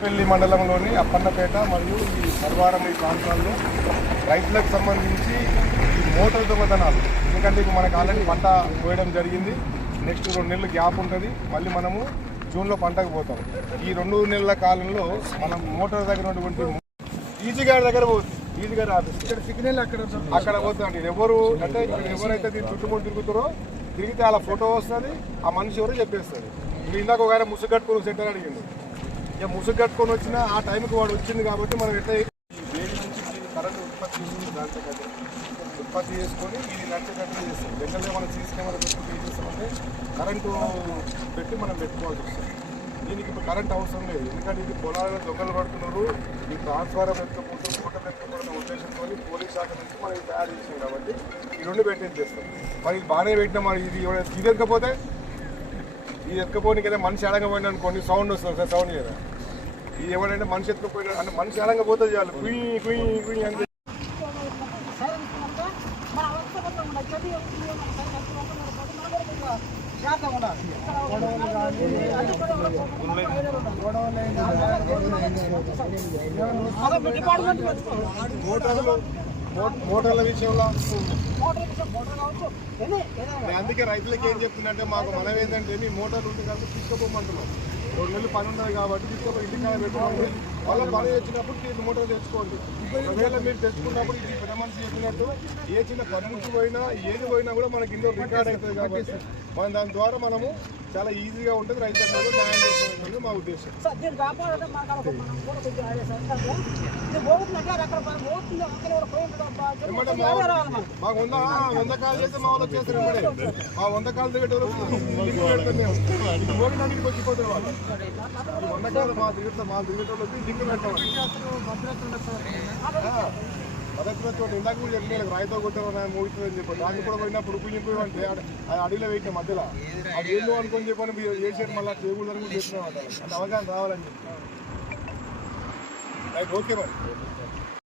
పెళ్లి మండలంలోని అప్పన్నపేట మరియు ఈ సర్వారం ఈ ప్రాంతాల్లో రైతులకు సంబంధించి ఈ మోటార్ దొంగతనాలు, ఎందుకంటే ఇప్పుడు మనకు ఆల్రెడీ పంట కోయడం జరిగింది. నెక్స్ట్ 2 నెలలు గ్యాప్ ఉంటుంది. మళ్ళీ మనము జూన్లో పంటకు పోతాం. ఈ 2 నెలల కాలంలో మనం మోటార్ దగ్గర ఉన్నటువంటి ఈజీగారి దగ్గర పోతుంది. ఈజీగారి ఆఫీస్ ఇక్కడ సిగ్నల్ అక్కడ పోతుంది. ఎవరు అంటే ఇక్కడ ఎవరైతే చుట్టుముట్టు తిరుగుతారో తిరిగితే అలా ఫోటో వస్తుంది. ఆ మనిషి ఎవరో చెప్పేస్తుంది. ఇప్పుడు ఇందాక ఒక ఆయన ముసుగు కట్టుకుని సెంటర్ అడిగింది. ఇక ముసుగు కట్టుకొని వచ్చిన ఆ టైంకి వాడు వచ్చింది కాబట్టి మనం ఎట్లా వేడి నుంచి కరెంట్ ఉత్పత్తి చేసుకుని దాంట్లో ఉత్పత్తి చేసుకొని ఇది నడిచేటట్టు చేస్తాం. జనరల్గా మనం సీసీ కెమెరా పెట్టుకుంటే ఏం చేస్తామంటే కరెంటు పెట్టి మనం పెట్టుకోవాల్సి వస్తుంది. దీనికి ఇప్పుడు కరెంట్ అవసరం లేదు, ఎందుకంటే ఇది పొలాలలో దొంగలు పడుతున్నారు. ఈ ట్రాన్స్ఫారం ఎత్తుకపోతే ఫోటో పెట్టుకోవడం ఉద్దేశంతో పోలీస్ శాఖ నుంచి మనం ఇది తయారు చేసాం కాబట్టి ఈ 2 పెట్టేది చేస్తాం. మరి ఇది బాగానే పెట్టినా మరి ఇది ఎక్కకపోతే ఇది ఎత్తుకపోయిన కదా మనిషి అడగపోయినా అనుకోండి సౌండ్ వస్తుంది సార్. సౌండ్ కదా ఇది ఎవరైనా మనిషి ఎత్తుకపోయినా అంటే మనిషి అడగపోతే చేయాలి కుయ్యి కుయ్యి కుయ్యి అంటే మోటార్ల విషయంలో అందుకే రైతులకి ఏం చెప్తుందంటే మాకు మనం ఏంటంటే మీ మోటార్లు ఉంటే కాబట్టి తీసుకోపోమంటున్నాం. 2 నెలలు పని ఉన్నది కాబట్టి తీసుకోపోయి ఇంటికాడ పెట్టుకోండి. వాళ్ళ పని వచ్చినప్పుడు మోటార్ తెచ్చుకోండి. ఒకవేళ మీరు తెచ్చుకున్నప్పుడు ఇది పెద్ద మనిషి చెప్పినట్టు ఏ చిన్న కరెంటు పోయినా ఏది పోయినా కూడా మనకి ఇందులో రికార్డ్ అవుతుంది కాబట్టి మనం దాని ద్వారా మనము చాలా ఈజీగా ఉంటుంది. రైతులకు న్యాయం చేస్తుంది మా ఉద్దేశం. మాకు 100 కాలు చేస్తే మా వాళ్ళు వచ్చేస్తారు. మా 100 కాలు దిగేటప్పుడు భోగినానికి వచ్చిపోతారు వాళ్ళు. 100 కాలు మా దిగేటోళ్ళు వచ్చి లింక్ పెడతాం. భద్రతతో ఇందాక కూడా చెప్పిన రాయితో కొట్టారు మూడుతుందని చెప్పారు. దాన్ని కూడా పోయినప్పుడు ఉప్పు అంటే అడవిలో వేయటం మధ్యలో అది ఏందో అనుకొని చెప్పని మీరు చేసారు. మళ్ళీ టేబుల్ వరకు చెప్పినాం అంటే అవగాహన రావాలని చెప్పి. ఓకే మరి.